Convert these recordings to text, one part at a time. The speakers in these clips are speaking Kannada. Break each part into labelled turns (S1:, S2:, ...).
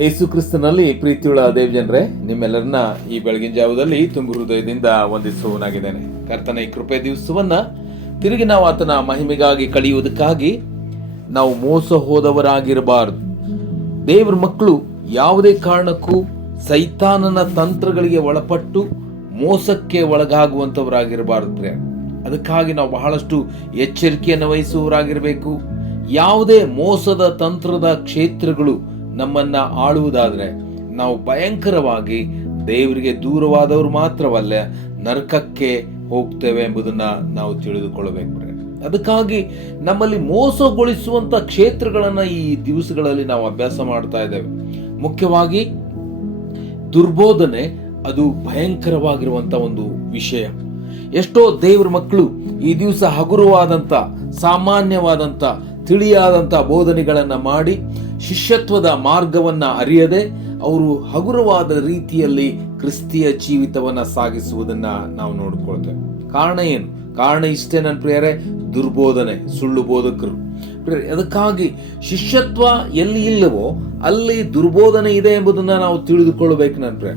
S1: ಯೇಸು ಕ್ರಿಸ್ತನಲ್ಲಿ ಪ್ರೀತಿಯುಳ್ಳ ದೇವ್ ಜನರೇ ನಿಮ್ಮೆಲ್ಲರನ್ನ ಈ ಬೆಳಗಿನ ಜಾವದಲ್ಲಿ ತುಂಬು ಹೃದಯದಿಂದ ವಂದಿಸುವನಾಗಿದ್ದೇನೆ ಕರ್ತನ ಈ ಕೃಪೆ ದಿವಸವನ್ನ ತಿರುಗಿ ನಾವು ಆತನ ಮಹಿಮೆಗಾಗಿ ಕಳೆಯುವುದಕ್ಕಾಗಿ ನಾವು ಮೋಸ ಹೋದವರಾಗಿರಬಾರದು ದೇವ್ರ ಮಕ್ಕಳು ಯಾವುದೇ ಕಾರಣಕ್ಕೂ ಸೈತಾನನ ತಂತ್ರಗಳಿಗೆ ಒಳಪಟ್ಟು ಮೋಸಕ್ಕೆ ಒಳಗಾಗುವಂಥವರಾಗಿರಬಾರ್ದು ಅದಕ್ಕಾಗಿ ನಾವು ಬಹಳಷ್ಟು ಎಚ್ಚರಿಕೆಯನ್ನು ವಹಿಸುವವರಾಗಿರಬೇಕು ಯಾವುದೇ ಮೋಸದ ತಂತ್ರದ ಕ್ಷೇತ್ರಗಳು ನಮ್ಮನ್ನ ಆಳುವುದಾದರೆ ನಾವು ಭಯಂಕರವಾಗಿ ದೇವರಿಗೆ ದೂರವಾದವರು ಮಾತ್ರವಲ್ಲ ನರಕಕ್ಕೆ ಹೋಗ್ತೇವೆ ಎಂಬುದನ್ನ ನಾವು ತಿಳಿದುಕೊಳ್ಳಬೇಕು ಅದಕ್ಕಾಗಿ ನಮ್ಮಲ್ಲಿ ಮೋಸಗೊಳಿಸುವಂತ ಕ್ಷೇತ್ರಗಳನ್ನು ಈ ದಿವಸಗಳಲ್ಲಿ ನಾವು ಅಭ್ಯಾಸ ಮಾಡ್ತಾ ಇದ್ದೇವೆ ಮುಖ್ಯವಾಗಿ ದುರ್ಬೋಧನೆ ಅದು ಭಯಂಕರವಾಗಿರುವಂತ ಒಂದು ವಿಷಯ ಎಷ್ಟೋ ದೇವ್ರ ಮಕ್ಕಳು ಈ ದಿವಸ ಹಗುರವಾದಂಥ ಸಾಮಾನ್ಯವಾದಂಥ ತಿಳಿಯಾದಂಥ ಬೋಧನೆಗಳನ್ನು ಮಾಡಿ ಶಿಷ್ಯತ್ವದ ಮಾರ್ಗವನ್ನು ಅರಿಯದೆ ಅವರು ಹಗುರವಾದ ರೀತಿಯಲ್ಲಿ ಕ್ರಿಸ್ತಿಯ ಜೀವಿತವನ್ನು ಸಾಗಿಸುವುದನ್ನು ನಾವು ನೋಡ್ಕೊಳ್ತೇವೆ ಕಾರಣ ಏನು ಕಾರಣ ಇಷ್ಟೇ ನನ್ನ ಪ್ರಿಯರೇ ದುರ್ಬೋಧನೆ ಸುಳ್ಳು ಬೋಧಕರು ಅದಕ್ಕಾಗಿ ಶಿಷ್ಯತ್ವ ಎಲ್ಲಿ ಇಲ್ಲವೋ ಅಲ್ಲಿ ದುರ್ಬೋಧನೆ ಇದೆ ಎಂಬುದನ್ನ ನಾವು ತಿಳಿದುಕೊಳ್ಳಬೇಕು ನನ್ನ ಪ್ರಿಯ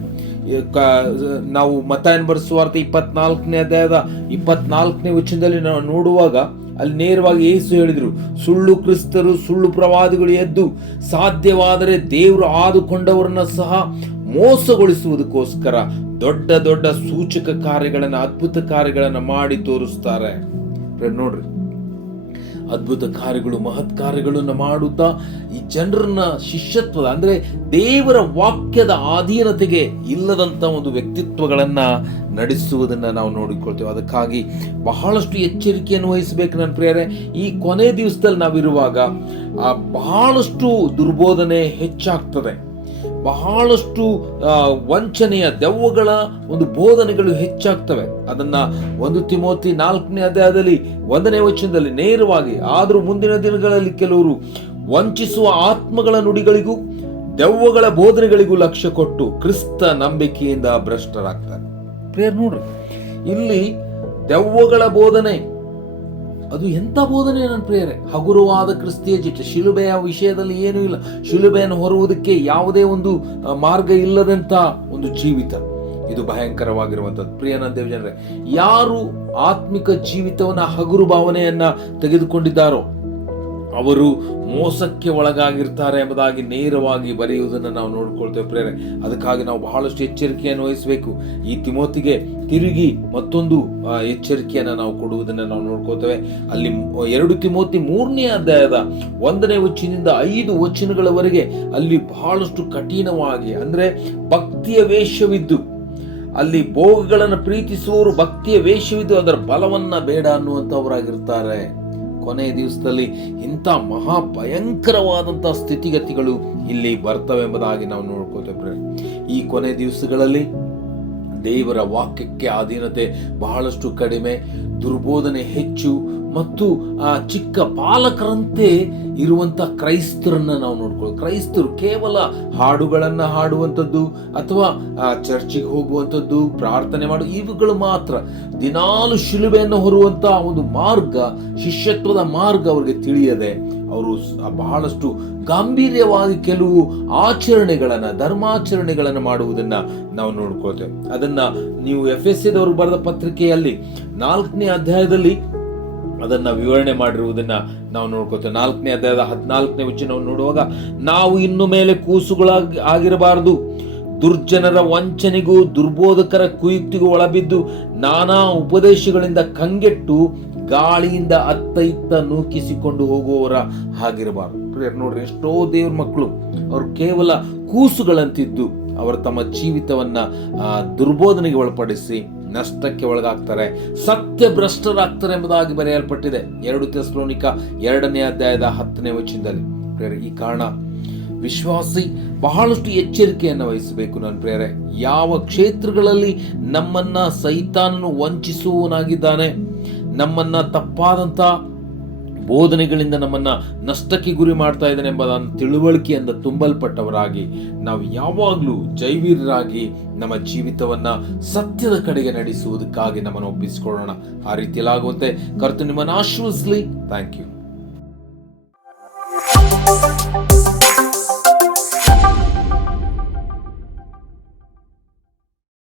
S1: ನಾವು ಮತಾಯನ್ ಬರ್ಸುವಾರ್ಥ ಇಪ್ಪತ್ನಾಲ್ಕನೇ ಅಧ್ಯಾಯದ ಇಪ್ಪತ್ನಾಲ್ಕನೇ ವಚನದಲ್ಲಿ ನಾವು ನೋಡುವಾಗ ಅಲ್ಲಿ ನೇರವಾಗಿ ಏಸು ಹೇಳಿದರು ಸುಳ್ಳು ಕ್ರಿಸ್ತರು ಸುಳ್ಳು ಪ್ರವಾದಿಗಳು ಎದ್ದು ಸಾಧ್ಯವಾದರೆ ದೇವರು ಆದುಕೊಂಡವರನ್ನ ಸಹ ಮೋಸಗೊಳಿಸುವುದಕ್ಕೋಸ್ಕರ ದೊಡ್ಡ ದೊಡ್ಡ ಸೂಚಕ ಕಾರ್ಯಗಳನ್ನು ಅದ್ಭುತ ಕಾರ್ಯಗಳನ್ನು ಮಾಡಿ ತೋರಿಸ್ತಾರೆ ನೋಡ್ರಿ ಅದ್ಭುತ ಕಾರ್ಯಗಳು ಮಹತ್ ಕಾರ್ಯಗಳನ್ನು ಮಾಡುತ್ತಾ ಈ ಜನರನ್ನ ಶಿಷ್ಯತ್ವದ ಅಂದ್ರೆ ದೇವರ ವಾಕ್ಯದ ಅಧೀನತೆಗೆ ಇಲ್ಲದಂತ ಒಂದು ವ್ಯಕ್ತಿತ್ವಗಳನ್ನ ನಡೆಸುವುದನ್ನ ನಾವು ನೋಡಿಕೊಳ್ತೇವೆ ಅದಕ್ಕಾಗಿ ಬಹಳಷ್ಟು ಎಚ್ಚರಿಕೆಯನ್ನು ವಹಿಸಬೇಕು ನನ್ನ ಪ್ರಿಯರೇ ಈ ಕೊನೆ ದಿವಸದಲ್ಲಿ ನಾವಿರುವಾಗ ಬಹಳಷ್ಟು ದುರ್ಬೋಧನೆ ಹೆಚ್ಚಾಗ್ತದೆ ಬಹಳಷ್ಟು ವಂಚನೆಯ ದೆವ್ವಗಳ ಒಂದು ಬೋಧನೆಗಳು ಹೆಚ್ಚಾಗ್ತವೆ ಅದನ್ನ ಒಂದು ತಿಮೋತಿ ನಾಲ್ಕನೇ ಅಧ್ಯಾಯದಲ್ಲಿ ಒಂದನೇ ವಚನದಲ್ಲಿ ನೇರವಾಗಿ ಆದರೂ ಮುಂದಿನ ದಿನಗಳಲ್ಲಿ ಕೆಲವರು ವಂಚಿಸುವ ಆತ್ಮಗಳ ನುಡಿಗಳಿಗೂ ದೆವ್ವಗಳ ಬೋಧನೆಗಳಿಗೂ ಲಕ್ಷ್ಯ ಕೊಟ್ಟು ಕ್ರಿಸ್ತ ನಂಬಿಕೆಯಿಂದ ಭ್ರಷ್ಟರಾಗ್ತಾರೆ ಪ್ರೇರ್ ನೋಡ್ರಿ ಇಲ್ಲಿ ದೆವ್ವಗಳ ಬೋಧನೆ ಅದು ಎಂಥ ಬೋಧನೆ ನನ್ನ ಪ್ರಿಯರೇ ಹಗುರವಾದ ಕ್ರಿಸ್ತಿಯ ಜಿಟ್ ಶಿಲುಬೆಯ ವಿಷಯದಲ್ಲಿ ಏನೂ ಇಲ್ಲ ಶಿಲುಬೆಯನ್ನು ಹೊರುವುದಕ್ಕೆ ಯಾವುದೇ ಒಂದು ಮಾರ್ಗ ಇಲ್ಲದಂಥ ಒಂದು ಜೀವಿತ ಇದು ಭಯಂಕರವಾಗಿರುವಂಥದ್ದು ಪ್ರಿಯನ ಜನರೇ ಯಾರು ಆತ್ಮಿಕ ಜೀವಿತವನ್ನ ಹಗುರು ಭಾವನೆಯನ್ನ ತೆಗೆದುಕೊಂಡಿದ್ದಾರೋ ಅವರು ಮೋಸಕ್ಕೆ ಒಳಗಾಗಿರ್ತಾರೆ ಎಂಬುದಾಗಿ ನೇರವಾಗಿ ಬರೆಯುವುದನ್ನು ನಾವು ನೋಡ್ಕೊಳ್ತೇವೆ ಪ್ರೇರೆ ಅದಕ್ಕಾಗಿ ನಾವು ಬಹಳಷ್ಟು ಎಚ್ಚರಿಕೆಯನ್ನು ವಹಿಸಬೇಕು ಈ ತಿಮೋತಿಗೆ ತಿರುಗಿ ಮತ್ತೊಂದು ಎಚ್ಚರಿಕೆಯನ್ನು ನಾವು ಕೊಡುವುದನ್ನು ನಾವು ನೋಡ್ಕೊಳ್ತೇವೆ ಅಲ್ಲಿ ಎರಡು ತಿಮೋತಿ ಮೂರನೇ ಅಧ್ಯಾಯದ ಒಂದನೇ ವಚನದಿಂದ ಐದು ವಚನಗಳವರೆಗೆ ಅಲ್ಲಿ ಬಹಳಷ್ಟು ಕಠಿಣವಾಗಿ ಅಂದರೆ ಭಕ್ತಿಯ ವೇಷವಿದ್ದು ಅಲ್ಲಿ ಭೋಗಗಳನ್ನು ಪ್ರೀತಿಸುವವರು ಭಕ್ತಿಯ ವೇಷವಿದ್ದು ಅದರ ಬಲವನ್ನ ಬೇಡ ಅನ್ನುವಂಥವರಾಗಿರ್ತಾರೆ ಕೊನೆ ದಿವಸದಲ್ಲಿ ಇಂಥ ಮಹಾ ಭಯಂಕರವಾದಂಥ ಸ್ಥಿತಿಗತಿಗಳು ಇಲ್ಲಿ ಬರ್ತವೆ ಎಂಬುದಾಗಿ ನಾವು ನೋಡ್ಕೋತೇವೆ ಈ ಕೊನೆ ದಿವಸಗಳಲ್ಲಿ ದೇವರ ವಾಕ್ಯಕ್ಕೆ ಅಧೀನತೆ ಬಹಳಷ್ಟು ಕಡಿಮೆ ದುರ್ಬೋಧನೆ ಹೆಚ್ಚು ಮತ್ತು ಆ ಚಿಕ್ಕ ಪಾಲಕರಂತೆ ಇರುವಂತ ಕ್ರೈಸ್ತರನ್ನ ನಾವು ನೋಡ್ಕೊಳ್ಳೋದು ಕ್ರೈಸ್ತರು ಕೇವಲ ಹಾಡುಗಳನ್ನು ಹಾಡುವಂಥದ್ದು ಅಥವಾ ಚರ್ಚಿಗೆ ಹೋಗುವಂಥದ್ದು ಪ್ರಾರ್ಥನೆ ಮಾಡು ಇವುಗಳು ಮಾತ್ರ ದಿನಾಲು ಶಿಲುಬೆಯನ್ನು ಹೊರುವಂಥ ಒಂದು ಮಾರ್ಗ ಶಿಷ್ಯತ್ವದ ಮಾರ್ಗ ಅವರಿಗೆ ತಿಳಿಯದೆ ಅವರು ಬಹಳಷ್ಟು ಗಾಂಭೀರ್ಯವಾಗಿ ಕೆಲವು ಆಚರಣೆಗಳನ್ನು ಧರ್ಮಾಚರಣೆಗಳನ್ನು ಮಾಡುವುದನ್ನು ನಾವು ನೋಡ್ಕೊಳ್ತೇವೆ ಅದನ್ನು ನೀವು ಎಫ್ ಎಸ್ ಎದವರು ಬರೆದ ಪತ್ರಿಕೆಯಲ್ಲಿ ನಾಲ್ಕನೇ ಅಧ್ಯಾಯದಲ್ಲಿ ಅದನ್ನು ವಿವರಣೆ ಮಾಡಿರುವುದನ್ನು ನಾವು ನೋಡ್ಕೋತೇವೆ ನಾಲ್ಕನೇ ಅಧ್ಯಾಯದ ಹದಿನಾಲ್ಕನೇ ವಚನವನ್ನು ನೋಡುವಾಗ ನಾವು ಇನ್ನು ಮೇಲೆ ಕೂಸುಗಳಾಗಿ ಆಗಿರಬಾರದು ದುರ್ಜನರ ವಂಚನೆಗೂ ದುರ್ಬೋಧಕರ ಕುಯುಕ್ತಿಗೂ ಒಳಬಿದ್ದು ನಾನಾ ಉಪದೇಶಗಳಿಂದ ಕಂಗೆಟ್ಟು ಗಾಳಿಯಿಂದ ಅತ್ತ ಇತ್ತ ನೂಕಿಸಿಕೊಂಡು ಹೋಗುವವರ ಹಾಗಿರಬಾರದು ನೋಡ್ರಿ ಎಷ್ಟೋ ದೇವ್ರ ಮಕ್ಕಳು ಅವರು ಕೇವಲ ಕೂಸುಗಳಂತಿದ್ದು ಅವರು ತಮ್ಮ ಜೀವಿತವನ್ನ ದುರ್ಬೋಧನೆಗೆ ಒಳಪಡಿಸಿ ನಷ್ಟಕ್ಕೆ ಒಳಗಾಗ್ತಾರೆ ಸತ್ಯ ಭ್ರಷ್ಟರಾಗ್ತಾರೆ ಎಂಬುದಾಗಿ ಬರೆಯಲ್ಪಟ್ಟಿದೆ ಎರಡು ತೆಸ್ಲೋನಿಕ ಎರಡನೇ ಅಧ್ಯಾಯದ ಹತ್ತನೇ ವಚನದಲ್ಲಿ ಈ ಕಾರಣ ವಿಶ್ವಾಸಿ ಬಹಳಷ್ಟು ಎಚ್ಚರಿಕೆಯನ್ನು ವಹಿಸಬೇಕು ನನ್ನ ಪ್ರೇರೆ ಯಾವ ಕ್ಷೇತ್ರಗಳಲ್ಲಿ ನಮ್ಮನ್ನ ಸೈತಾನನು ವಂಚಿಸುವವನಾಗಿದ್ದಾನೆ ನಮ್ಮನ್ನ ತಪ್ಪಾದಂತ ಬೋಧನೆಗಳಿಂದ ನಮ್ಮನ್ನ ನಷ್ಟಕ್ಕೆ ಗುರಿ ಮಾಡ್ತಾ ಇದ್ದಾನೆ ಎಂಬ ತಿಳುವಳಿಕೆಯಿಂದ ತುಂಬಲ್ಪಟ್ಟವರಾಗಿ ನಾವು ಯಾವಾಗಲೂ ಜೈವೀರರಾಗಿ ನಮ್ಮ ಜೀವಿತವನ್ನ ಸತ್ಯದ ಕಡೆಗೆ ನಡೆಸುವುದಕ್ಕಾಗಿ ನಮ್ಮನ್ನು ಒಪ್ಪಿಸಿಕೊಳ್ಳೋಣ ಆ ರೀತಿಯಲ್ಲಾಗುವಂತೆ ಕರ್ತು ನಿಮ್ಮನ್ನು ಆಶ್ರಯಿಸಲಿ ಥ್ಯಾಂಕ್ ಯು